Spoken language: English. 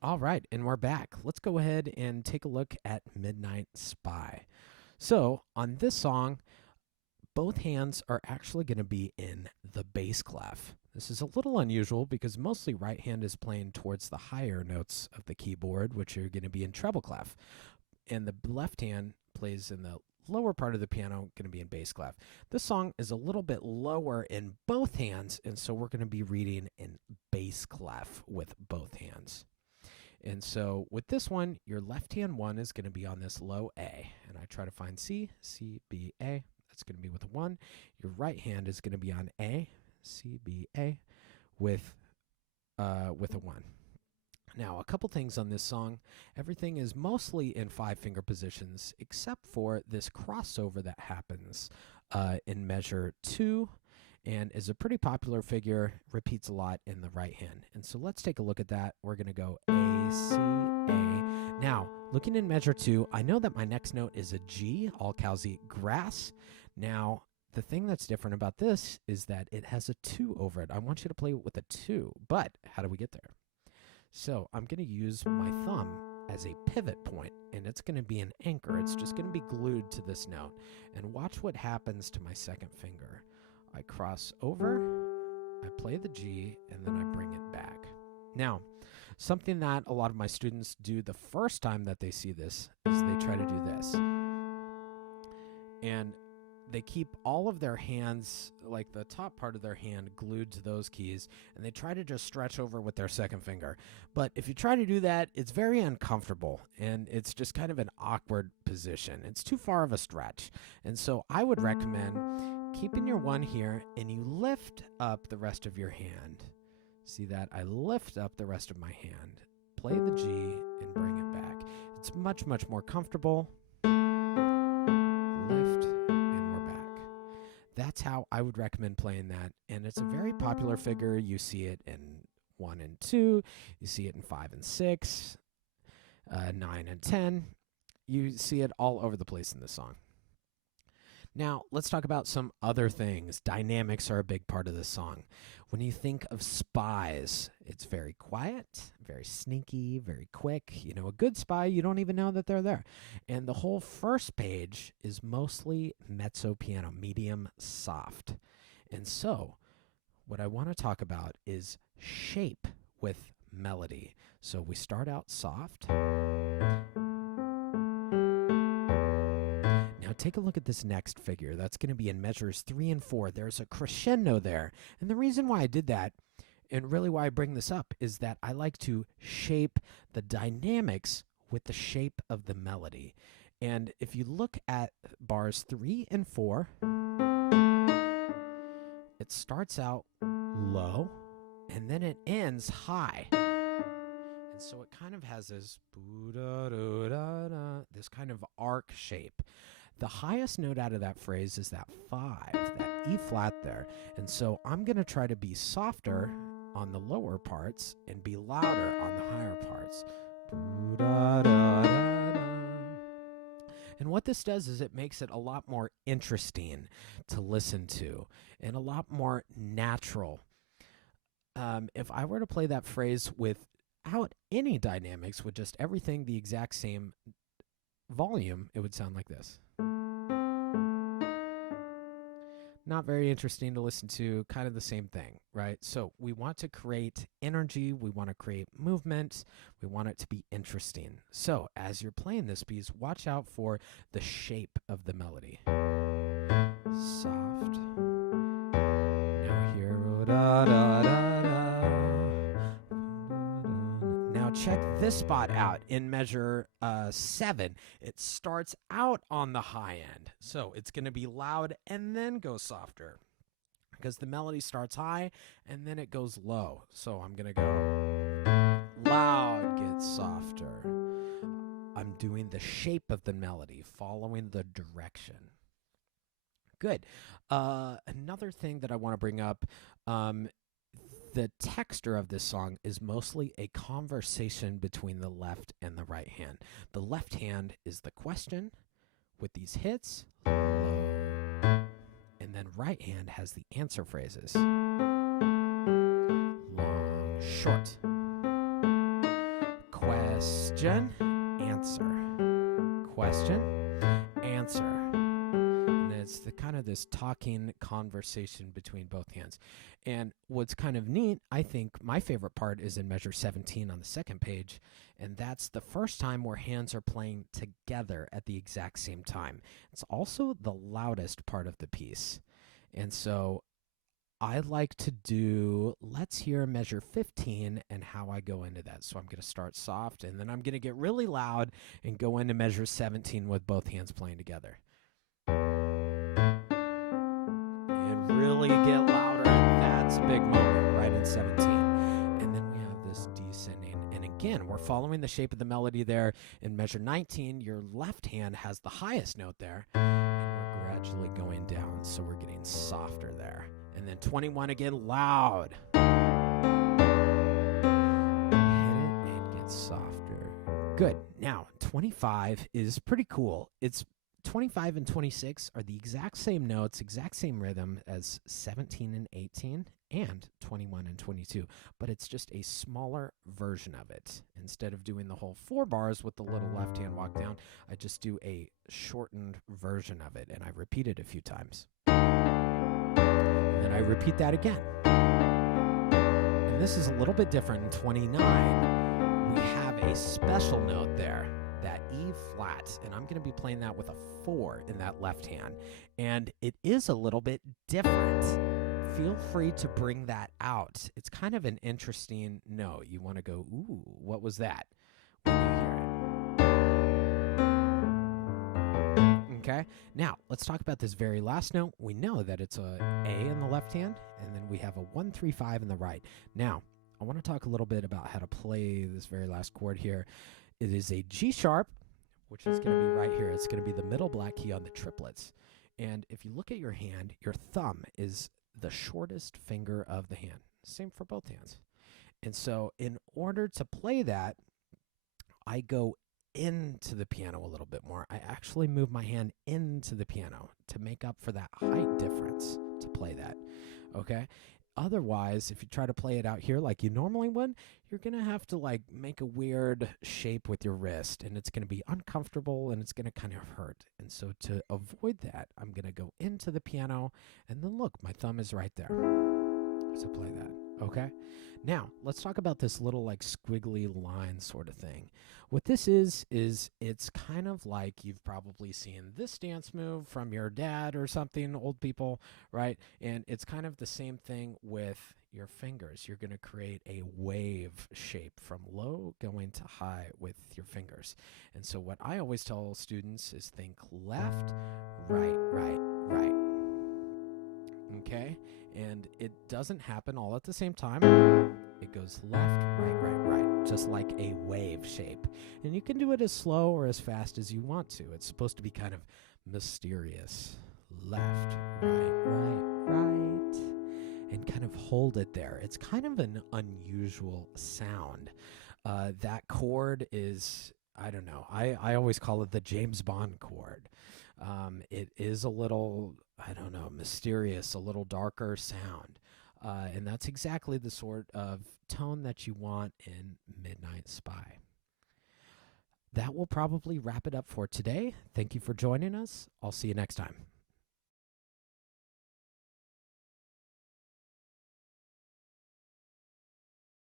All right, and we're back. Let's go ahead and take a look at Midnight Spy. So, on this song, both hands are actually going to be in the bass clef. This is a little unusual because mostly right hand is playing towards the higher notes of the keyboard, which are going to be in treble clef, and the left hand plays in the lower part of the piano, going to be in bass clef. This song is a little bit lower in both hands, and so we're going to be reading in bass clef with both hands. And so with this one, your left hand one is going to be on this low A. And I try to find C, C, B, A. That's going to be with a 1. Your right hand is going to be on A, C, B, A with a 1. Now, a couple things on this song. Everything is mostly in 5-finger positions except for this crossover that happens in measure 2 and is a pretty popular figure, repeats a lot in the right hand. And so let's take a look at that. We're going to go A, C, A. Now, looking in measure 2, I know that my next note is a G, all cows eat grass. Now, the thing that's different about this is that it has a 2 over it. I want you to play with a 2, but how do we get there? So I'm going to use my thumb as a pivot point, and it's going to be an anchor. It's just going to be glued to this note. And watch what happens to my second finger. I cross over, I play the G, and then I bring it back. Now, something that a lot of my students do the first time that they see this is they try to do this. And they keep all of their hands, like the top part of their hand, glued to those keys, and they try to just stretch over with their second finger. But if you try to do that, it's very uncomfortable, and it's just kind of an awkward position. It's too far of a stretch. And so I would recommend keeping your 1 here, and you lift up the rest of your hand. See that? I lift up the rest of my hand, play the G, and bring it back. It's much, much more comfortable. Lift. That's how I would recommend playing that. And it's a very popular figure. You see it in 1 and 2. You see it in 5 and 6, 9 and 10. You see it all over the place in this song. Now, let's talk about some other things. Dynamics are a big part of this song. When you think of spies, it's very quiet, very sneaky, very quick. You know, a good spy, you don't even know that they're there. And the whole first page is mostly mezzo piano, medium soft. And so, what I want to talk about is shape with melody. So we start out soft. Now take a look at this next figure. That's going to be in measures 3 and 4. There's a crescendo there. And the reason why I did that, and really why I bring this up, is that I like to shape the dynamics with the shape of the melody. And if you look at bars 3 and 4, it starts out low, and then it ends high. And so it kind of has this kind of arc shape. The highest note out of that phrase is that 5, that E flat there. And so I'm going to try to be softer on the lower parts and be louder on the higher parts. And what this does is it makes it a lot more interesting to listen to and a lot more natural. If I were to play that phrase without any dynamics, with just everything the exact same volume, it would sound like this. Not very interesting to listen to, kind of the same thing, right? So we want to create energy, we want to create movement, we want it to be interesting. So as you're playing this piece, watch out for the shape of the melody. Soft. Now here, da da da da. Now check this spot out in measure 7. It starts out on the high end. So it's going to be loud and then go softer because the melody starts high and then it goes low. So I'm going to go loud, get softer. I'm doing the shape of the melody, following the direction. Good. Another thing that I want to bring up, the texture of this song is mostly a conversation between the left and the right hand. The left hand is the question with these hits, low, and then right hand has the answer phrases. Long, short. Question, answer. Question, answer. And it's the kind of this talking conversation between both hands. And what's kind of neat, I think my favorite part is in measure 17 on the second page, and that's the first time where hands are playing together at the exact same time. It's also the loudest part of the piece. And so I like to do, let's hear measure 15 and how I go into that. So I'm going to start soft, and then I'm going to get really loud and go into measure 17 with both hands playing together. And really get louder. That's a big moment right in 17. And then we have this descending. And again, we're following the shape of the melody there. In measure 19, your left hand has the highest note there. And we're gradually going down, so we're getting softer there. And then 21 again, loud. Hit it and get softer. Good. Now, 25 is pretty cool. It's 25 and 26 are the exact same notes, exact same rhythm as 17 and 18 and 21 and 22, but it's just a smaller version of it. Instead of doing the whole 4 bars with the little left hand walk down, I just do a shortened version of it, and I repeat it a few times. And then I repeat that again. And this is a little bit different. In 29, we have a special note there, that E flat, and I'm going to be playing that with a 4 in that left hand. And it is a little bit different. Feel free to bring that out. It's kind of an interesting note. You want to go, ooh, what was that? When you hear it. Okay, now let's talk about this very last note. We know that it's a A in the left hand, and then we have a 1, 3, 5 in the right. Now, I want to talk a little bit about how to play this very last chord here. It is a G sharp, which is going to be right here. It's going to be the middle black key on the triplets. And if you look at your hand, your thumb is the shortest finger of the hand. Same for both hands. And so in order to play that, I go into the piano a little bit more. I actually move my hand into the piano to make up for that height difference to play that. Okay? Otherwise, if you try to play it out here like you normally would, you're going to have to like make a weird shape with your wrist, and it's going to be uncomfortable and it's going to kind of hurt. And so to avoid that, I'm going to go into the piano, and then look, my thumb is right there. So play that, okay? Now, let's talk about this little like squiggly line sort of thing. What this is it's kind of like you've probably seen this dance move from your dad or something, old people, right? And it's kind of the same thing with your fingers. You're going to create a wave shape from low going to high with your fingers. And so what I always tell students is think left, right, right, right. Okay? And it doesn't happen all at the same time. It goes left, right, right, right, just like a wave shape. And you can do it as slow or as fast as you want to. It's supposed to be kind of mysterious. Left, right, right, right. And kind of hold it there. It's kind of an unusual sound. That chord is, I don't know, I always call it the James Bond chord. It is a little, I don't know, mysterious, a little darker sound. And that's exactly the sort of tone that you want in Midnight Spy. That will probably wrap it up for today. Thank you for joining us. I'll see you next time.